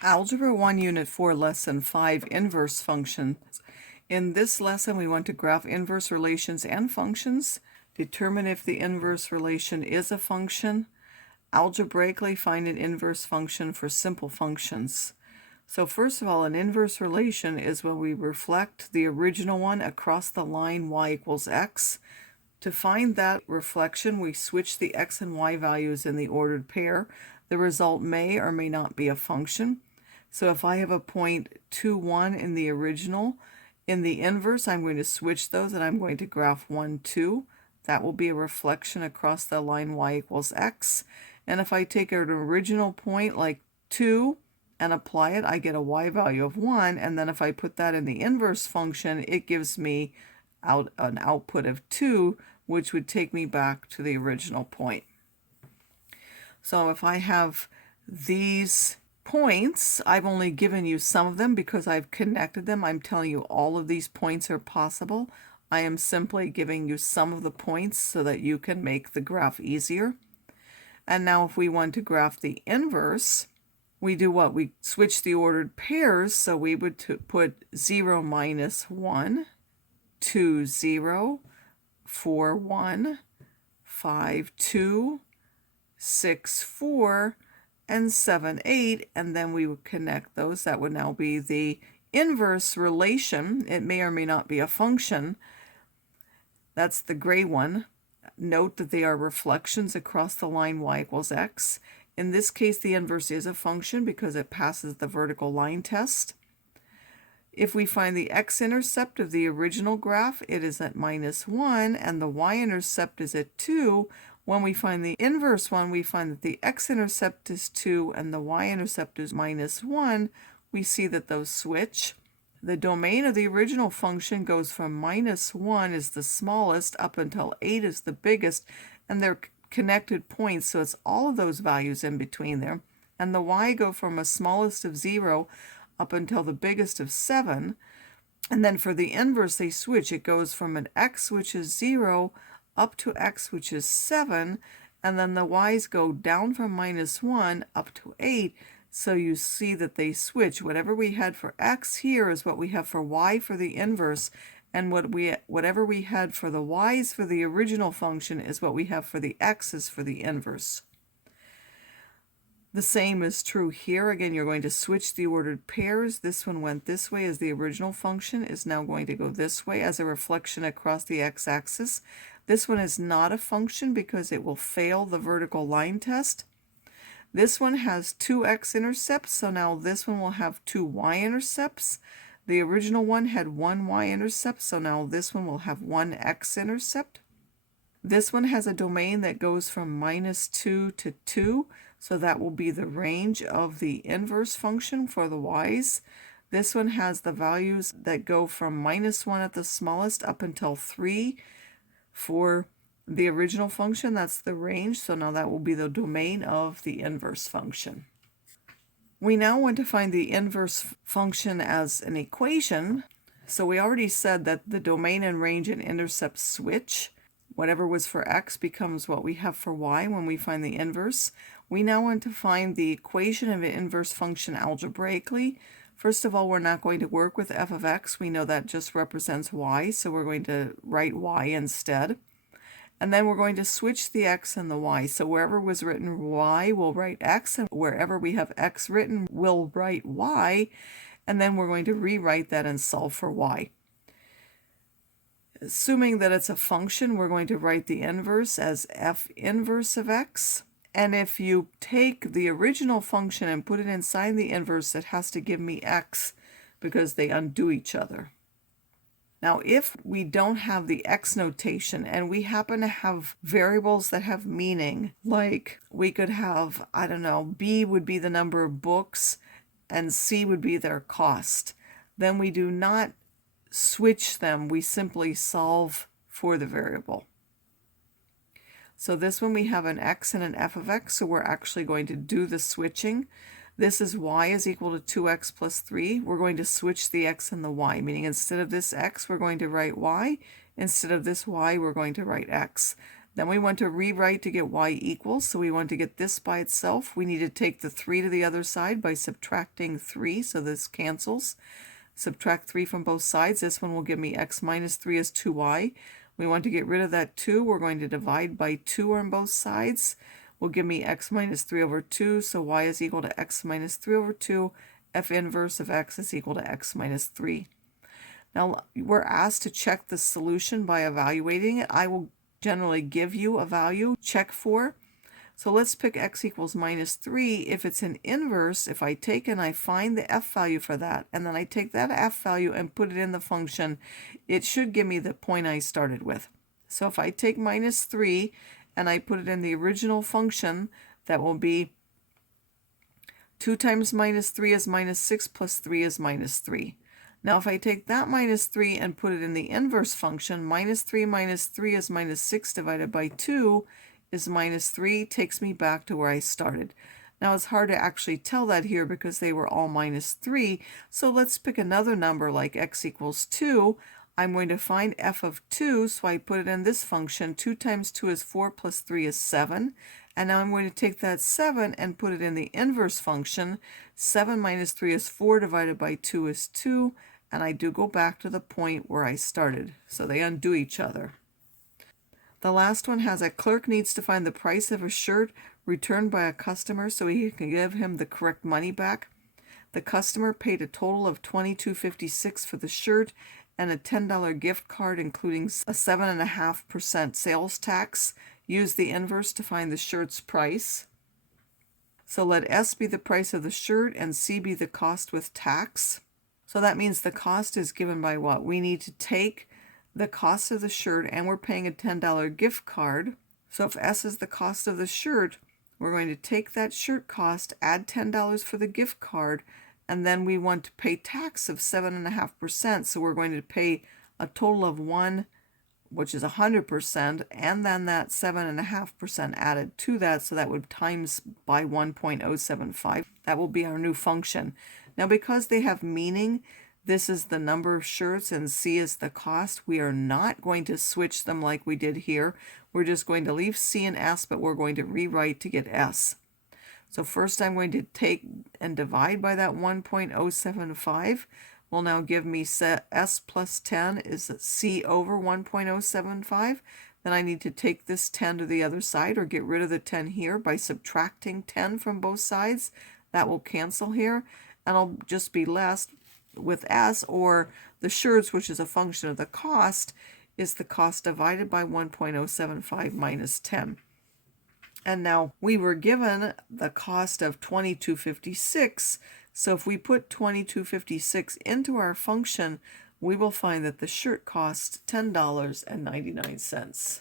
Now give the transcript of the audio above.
Algebra 1 Unit 4 Lesson 5 Inverse Functions. In this lesson we want to graph inverse relations and functions, determine if the inverse relation is a function, algebraically find an inverse function for simple functions. So first of all, an inverse relation is when we reflect the original one across the line y equals x. To find that reflection, we switch the x and y values in the ordered pair. The result may or may not be a function. So if I have a point 2, 1 in the original, in the inverse I'm going to switch those and I'm going to graph 1, 2. That will be a reflection across the line y equals x. And if I take an original point like 2 and apply it, I get a y value of 1. And then if I put that in the inverse function, it gives me an output of 2, which would take me back to the original point. So if I have these points, I've only given you some of them because I've connected them. I'm telling you all of these points are possible. I am simply giving you some of the points so that you can make the graph easier. And now if we want to graph the inverse, we do what? We switch the ordered pairs, so we would put 0, minus 1, 2, 0, 4, 1, 5, 2, 6, 4, and 7, 8, and then we would connect those. That would now be the inverse relation. It may or may not be a function. That's the gray one. Note that they are reflections across the line y equals x. In this case, the inverse is a function because it passes the vertical line test. If we find the x-intercept of the original graph, it is at minus 1, and the y-intercept is at 2. When we find the inverse one, we find that the x-intercept is 2 and the y-intercept is minus 1. We see that those switch. The domain of the original function goes from minus 1 is the smallest up until 8 is the biggest, and they're connected points, so it's all of those values in between there. And the y go from a smallest of 0 up until the biggest of 7. And then for the inverse, they switch. It goes from an x, which is 0, up to x, which is 7, and then the y's go down from minus 1 up to 8. So you see that they switch. Whatever we had for x here is what we have for y for the inverse, and whatever we had for the y's for the original function is what we have for the x's for the inverse. The same is true here. Again, you're going to switch the ordered pairs. This one went this way as the original function is now going to go this way as a reflection across the x-axis. This one is not a function because it will fail the vertical line test. This one has 2 x-intercepts, so now this one will have 2 y-intercepts. The original one had 1 y-intercept, so now this one will have 1 x-intercept. This one has a domain that goes from minus 2 to 2, so that will be the range of the inverse function for the y's. This one has the values that go from minus 1 at the smallest up until 3 for the original function. That's the range, so now that will be the domain of the inverse function. We now want to find the inverse function as an equation. So we already said that the domain and range and intercept switch. Whatever was for x becomes what we have for y when we find the inverse. We now want to find the equation of an inverse function algebraically. First of all, we're not going to work with f of x. We know that just represents y, so we're going to write y instead. And then we're going to switch the x and the y. So wherever was written y, we'll write x, and wherever we have x written, we'll write y. And then we're going to rewrite that and solve for y. Assuming that it's a function, we're going to write the inverse as f inverse of x. And if you take the original function and put it inside the inverse, it has to give me x because they undo each other. Now, if we don't have the x notation and we happen to have variables that have meaning, like we could have, I don't know, b would be the number of books and c would be their cost, then we do not switch them, we simply solve for the variable. So this one we have an x and an f of x, so we're actually going to do the switching. This is y is equal to 2x plus 3. We're going to switch the x and the y, meaning instead of this x, we're going to write y. Instead of this y, we're going to write x. Then we want to rewrite to get y equals, so we want to get this by itself. We need to take the 3 to the other side by subtracting 3, so this cancels. Subtract 3 from both sides. This one will give me x minus 3 is 2y. We want to get rid of that 2. We're going to divide by 2 on both sides. Will give me x minus 3 over 2, so y is equal to x minus 3 over 2. F inverse of x is equal to x minus 3. Now, we're asked to check the solution by evaluating it. I will generally give you a value, check for. So let's pick x equals minus 3. If it's an inverse, if I take and I find the f value for that, and then I take that f value and put it in the function, it should give me the point I started with. So if I take minus 3 and I put it in the original function, that will be 2 times minus 3 is minus 6 plus 3 is minus 3. Now if I take that minus 3 and put it in the inverse function, minus 3 is minus 6 divided by 2 is minus 3, takes me back to where I started. Now it's hard to actually tell that here because they were all minus 3, so let's pick another number like x equals 2. I'm going to find f of 2, so I put it in this function. 2 times 2 is 4 plus 3 is 7. And now I'm going to take that 7 and put it in the inverse function. 7 minus 3 is 4 divided by 2 is 2. And I do go back to the point where I started. So they undo each other. The last one has a clerk needs to find the price of a shirt returned by a customer so he can give him the correct money back. The customer paid a total of $22.56 for the shirt and a $10 gift card including a 7.5% sales tax. Use the inverse to find the shirt's price. So let S be the price of the shirt and C be the cost with tax. So that means the cost is given by what? We need to take the cost of the shirt and we're paying a $10 gift card. So if S is the cost of the shirt, we're going to take that shirt cost, add $10 for the gift card, and then we want to pay tax of 7.5%. So we're going to pay a total of 1, which is 100%, and then that 7.5% added to that, so that would times by 1.075. That will be our new function. Now because they have meaning, this is the number of shirts and C is the cost. We are not going to switch them like we did here. We're just going to leave C and S, but we're going to rewrite to get S. So first I'm going to take and divide by that 1.075. Will now give me S plus 10 is C over 1.075. Then I need to take this 10 to the other side or get rid of the 10 here by subtracting 10 from both sides. That will cancel here. And I'll just be left with S, or the shirts, which is a function of the cost, is the cost divided by 1.075 minus 10. And now we were given the cost of $22.56. So if we put $22.56 into our function, we will find that the shirt costs $10.99.